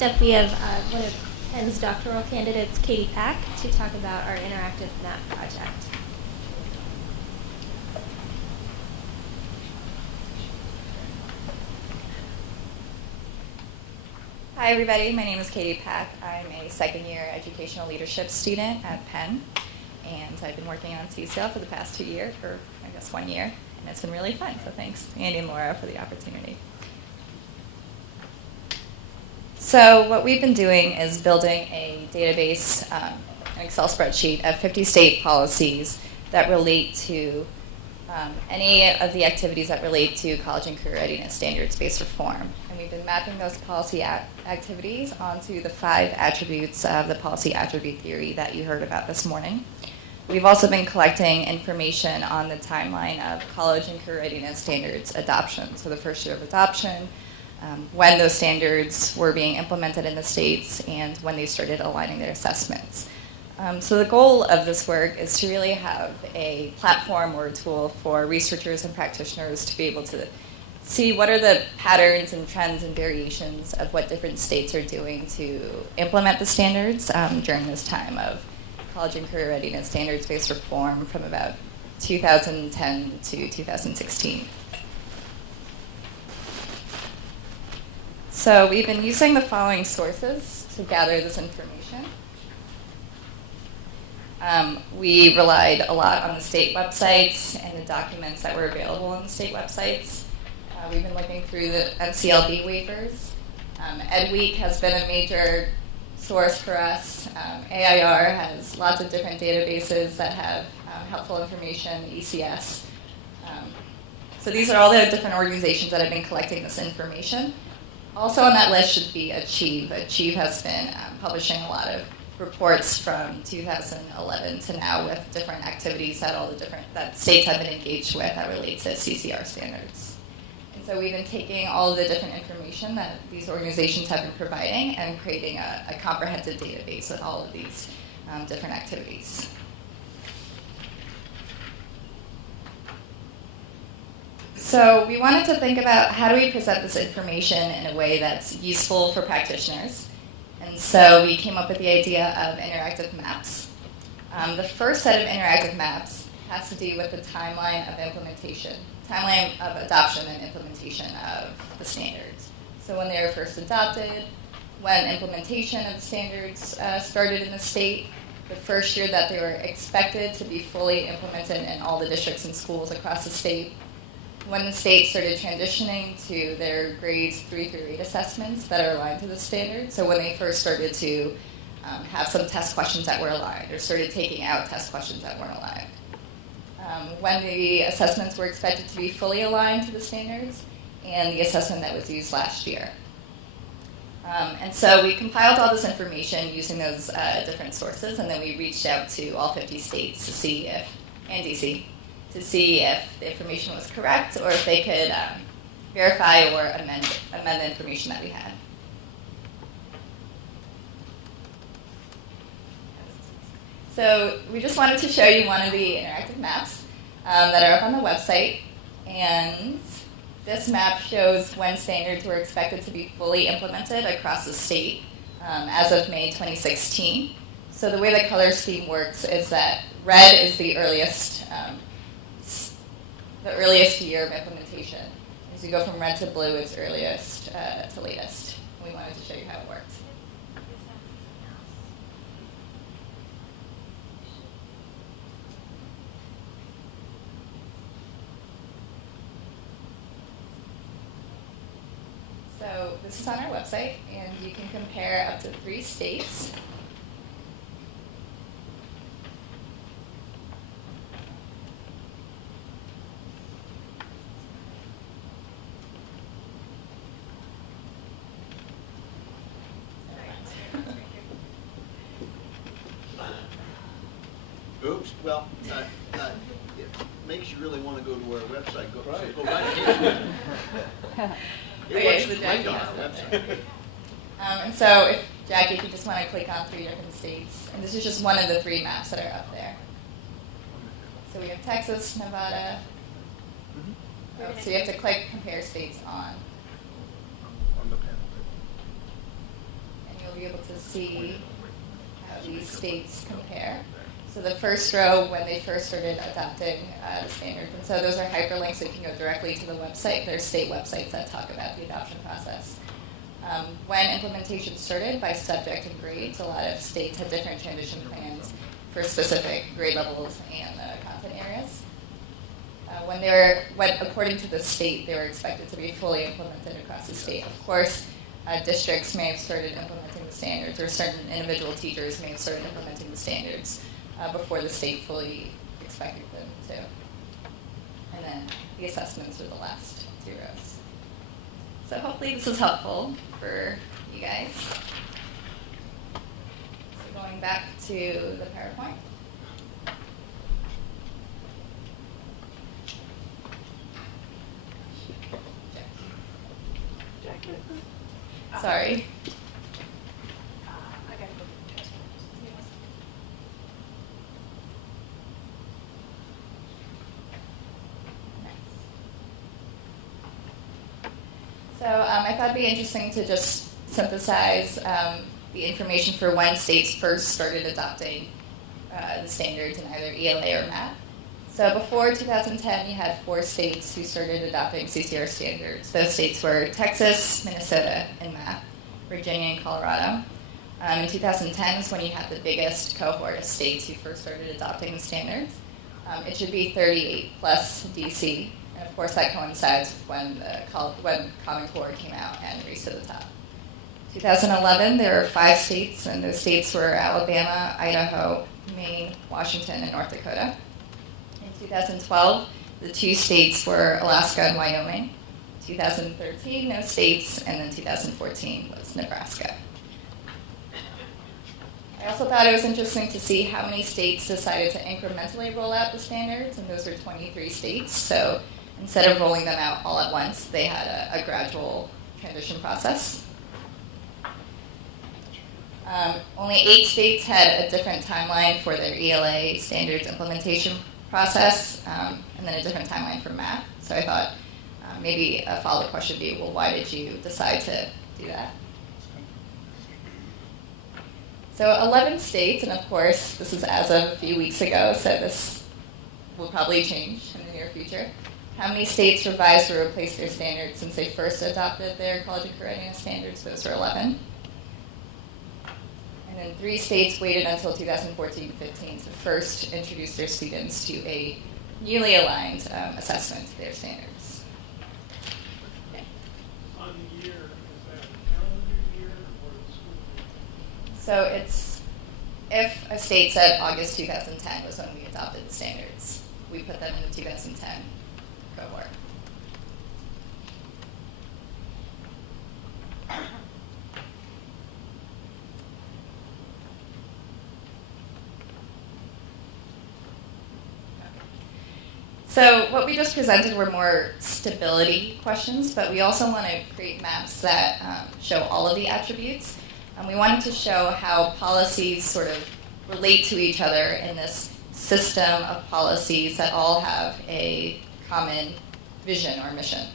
Next up, we have one of Penn's doctoral candidates, Katie Pack, to talk about our interactive map project. Hi everybody, my name is Katie Pack. I'm a second-year educational leadership student at Penn, and I've been working on CCL for the past 2 years, or I guess 1 year, and it's been really fun, so thanks Andy and Laura for the opportunity. So what we've been doing is building a database, an Excel spreadsheet of 50 state policies that relate to any of the activities that relate to college and career readiness standards-based reform. And we've been mapping those policy activities onto the 5 attributes of the policy attribute theory that you heard about this morning. We've also been collecting information on the timeline of college and career readiness standards adoption, so the first year of adoption, when those standards were being implemented in the states, and when they started aligning their assessments. So the goal of this work is to really have a platform or a tool for researchers and practitioners to be able to see what are the patterns and trends and variations of what different states are doing to implement the standards during this time of college and career readiness standards-based reform from about 2010 to 2016. So we've been using the following sources to gather this information. We relied a lot on the state websites and the documents that were available on the state websites. We've been looking through the NCLB waivers. EdWeek has been a major source for us. AIR has lots of different databases that have helpful information, ECS. So these are all the different organizations that have been collecting this information. Also on that list should be Achieve. Achieve has been publishing a lot of reports from 2011 to now with different activities that states have been engaged with that relate to CCR standards. And so we've been taking all of the different information that these organizations have been providing and creating a comprehensive database with all of these different activities. So we wanted to think about how do we present this information in a way that's useful for practitioners. And so we came up with the idea of interactive maps. The first set of interactive maps has to do with the timeline of implementation, timeline of adoption and implementation of the standards. So when they were first adopted, when implementation of the standards started in the state, the first year that they were expected to be fully implemented in all the districts and schools across the state, when the state started transitioning to their grades 3 through 8 assessments that are aligned to the standard. So when they first started to have some test questions that were aligned, or started taking out test questions that weren't aligned. When the assessments were expected to be fully aligned to the standards, and the assessment that was used last year. And so we compiled all this information using those different sources, and then we reached out to all 50 states to see if, and DC, to see if the information was correct or if they could verify or amend the information that we had. So we just wanted to show you one of the interactive maps that are up on the website. And this map shows when standards were expected to be fully implemented across the state as of May 2016. So the way the color scheme works is that red is the earliest year of implementation. As you go from red to blue, it's earliest to latest. We wanted to show you how it worked. So this is on our website, and you can compare up to 3 states. Oops, well, it makes you really want to go to our website. Go right ahead. Okay, so Jackie has the website. And so, if Jackie, if you just want to click on 3 different states, and this is just one of the 3 maps that are up there. So we have Texas, Nevada. Oh, so you have to click compare states on. On the panel. be able to see how these states compare. So the first row, when they first started adopting the standards, and so those are hyperlinks, so you can go directly to the website. There's state websites that talk about the adoption process. When implementation started by subject and grades, a lot of states had different transition plans for specific grade levels and content areas. When according to the state, they were expected to be fully implemented across the state. Of course, districts may have started implementing the standards, or certain individual teachers may have started implementing the standards before the state fully expected them to. And then the assessments are the last two rows. So hopefully this is helpful for you guys. So going back to the PowerPoint. Sorry. So I thought it'd be interesting to just synthesize the information for when states first started adopting the standards in either ELA or MAP. So before 2010, you had 4 states who started adopting CCR standards. Those states were Texas, Minnesota, and MAP, Virginia, and Colorado. In 2010 is when you had the biggest cohort of states who first started adopting the standards. It should be 38 plus DC. And of course, that coincides with when Common Core came out and raced to the top. 2011, there were 5 states, and those states were Alabama, Idaho, Maine, Washington, and North Dakota. In 2012, the 2 states were Alaska and Wyoming. 2013, no states, and then 2014 was Nebraska. I also thought it was interesting to see how many states decided to incrementally roll out the standards, and those are 23 states. So instead of rolling them out all at once, they had a gradual transition process. Only 8 states had a different timeline for their ELA standards implementation process, and then a different timeline for MAP. So I thought maybe a follow-up question would be, well, why did you decide to do that? So 11 states, and of course, this is as of a few weeks ago, so this will probably change in the near future. How many states revised or replaced their standards since they first adopted their college and career readiness standards? Those were 11. And then 3 states waited until 2014-15 to first introduce their students to a newly aligned assessment of their standards. Okay. On the year, is that a calendar year or the school year? So it's, if a state said August 2010 was when we adopted the standards, we put them in the 2010 cohort. So what we just presented were more stability questions, but we also want to create maps that show all of the attributes. We wanted to show how policies sort of relate to each other in this system of policies that all have a common vision or mission.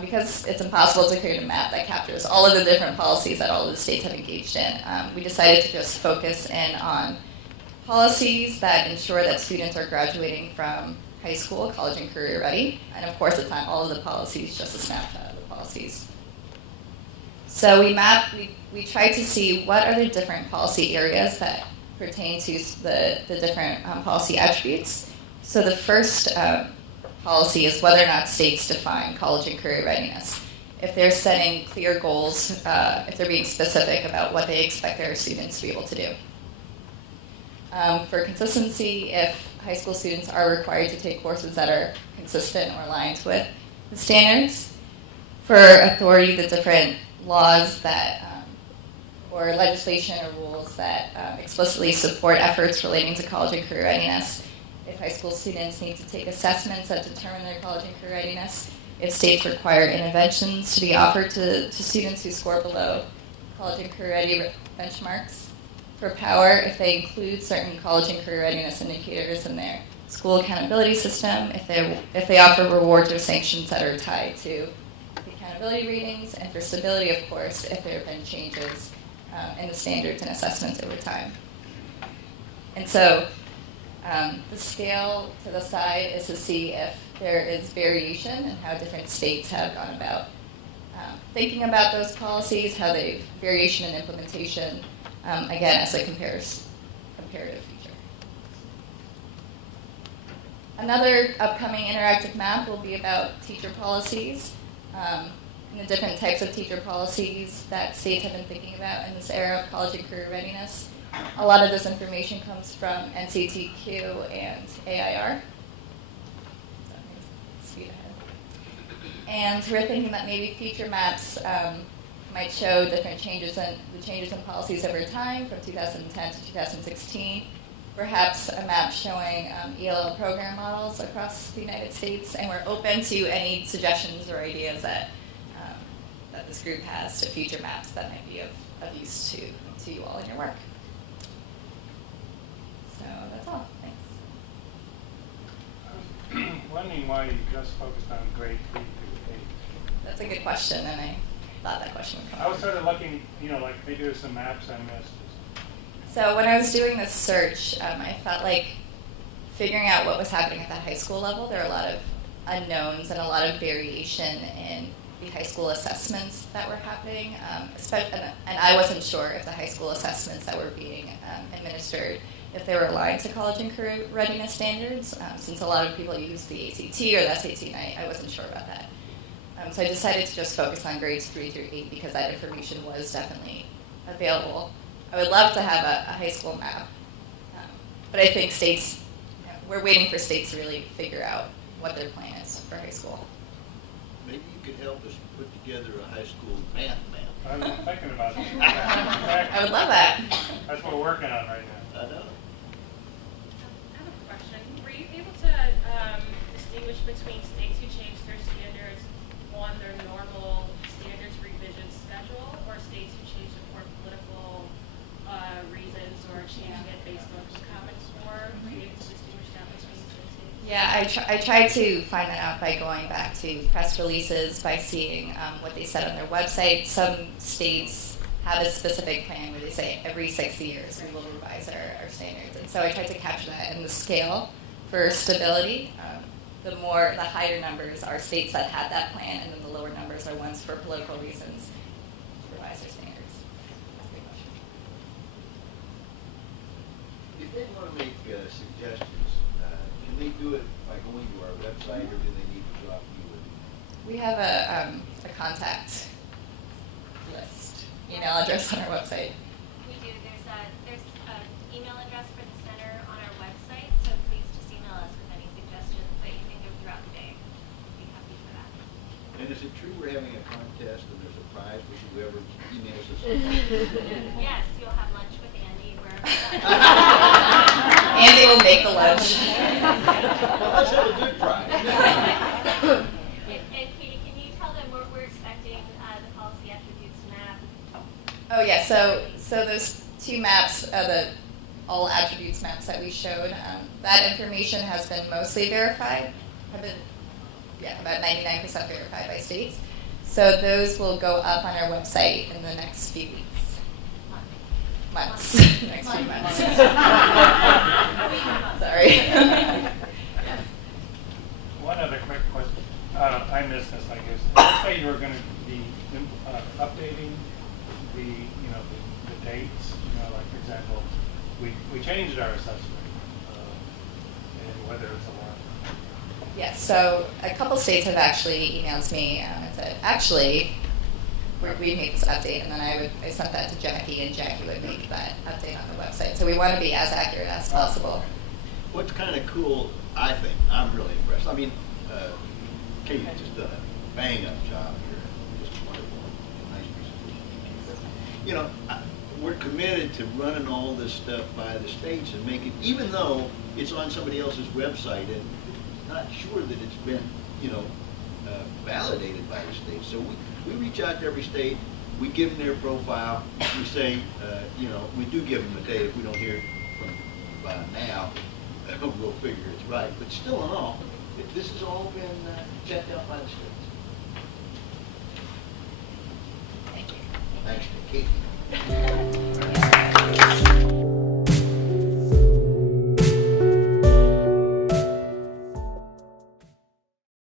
Because it's impossible to create a map that captures all of the different policies that all of the states have engaged in, we decided to just focus in on policies that ensure that students are graduating from high school, college, and career ready. And of course, it's not all of the policies, just a snapshot of the policies. So we tried to see what are the different policy areas that pertain to the different policy attributes. So the first policy is whether or not states define college and career readiness. If they're setting clear goals, if they're being specific about what they expect their students to be able to do. For consistency, if high school students are required to take courses that are consistent or aligned with the standards. For authority, the different laws that, or legislation or rules that explicitly support efforts relating to college and career readiness. If high school students need to take assessments that determine their college and career readiness. If states require interventions to be offered to students who score below college and career ready benchmarks. For power, if they include certain college and career readiness indicators in their school accountability system, if they offer rewards or sanctions that are tied to the accountability ratings, and for stability, of course, if there have been changes in the standards and assessments over time. And so the scale to the side is to see if there is variation in how different states have gone about thinking about those policies, how they variation in implementation, again, as a comparative feature. Another upcoming interactive map will be about teacher policies and the different types of teacher policies that states have been thinking about in this era of college and career readiness. A lot of this information comes from NCTQ and AIR. Speed ahead. And we're thinking that maybe future maps might show different changes in policies over time from 2010 to 2016. Perhaps a map showing ELL program models across the United States, and we're open to any suggestions or ideas that this group has to future maps that might be of use to you all in your work. So that's all. Thanks. I was wondering why you just focused on grade 3 through 8. That's a good question, and I thought that question would come up. I was sort of looking, like maybe there's some maps I missed. So when I was doing this search, I felt like figuring out what was happening at the high school level, there are a lot of unknowns and a lot of variation in the high school assessments that were happening. And I wasn't sure if the high school assessments that were being administered, if they were aligned to college and career readiness standards, since a lot of people use the ACT or the SAT, and I wasn't sure about that. So I decided to just focus on grades 3 through 8 because that information was definitely available. I would love to have a high school map, but I think states, we're waiting for states to really figure out what their plan is for high school. Maybe you could help us put together a high school math map. I'm thinking about that. I would love that. That's what we're working on right now. I know. I have a question. Were you able to distinguish between states who changed their standards on their normal standards revision schedule, or states who changed it for political reasons, or changing it based on comments more? Were you able to distinguish that between the two states? Yeah, I tried to find that out by going back to press releases, by seeing what they said on their website. Some states have a specific plan where they say every 6 years we will revise our standards. And so I tried to capture that in the scale for stability. The higher numbers are states that had that plan, and then the lower numbers are ones for political reasons to revise their standards. That's pretty much it. If they want to make suggestions, can they do it by going to our website, or do they need to drop you? We have a contact list, email address on our website. We do. There's an email address for the center on our website, so please just email us with any suggestions that you think of throughout the day. We'd be happy for that. And is it true we're having a contest and there's a prize for whoever emails us? Yes, you'll have lunch with Andy wherever that Andy will make the lunch. Well, let's have a good prize. And Katie, can you tell them we're expecting the policy attributes map? Oh yeah, so those two maps, the all attributes maps that we showed, that information has been mostly verified. About 99% verified by states. So those will go up on our website in the next few weeks. Months. Next few months. Sorry. One other quick question. I missed this, I guess. You say you were going to be updating the dates. Like for example, we changed our assessment, and whether it's a lot. Yes, so a couple states have actually emailed me and said, actually, we make this update, and then I sent that to Jackie, and Jackie would make that update on the website. So we want to be as accurate as possible. What's kind of cool, I think, I'm really impressed. I mean, Katie just done a bang-up job here. Just wonderful. Nice presentation. We're committed to running all this stuff by the states and making, even though it's on somebody else's website and not sure that it's been, validated by the state. So we reach out to every state, we give them their profile, we say, we do give them a day. If we don't hear from by now, we'll figure it's right. But still in all, this has all been checked out by the states. Thank you. Thanks to Katie.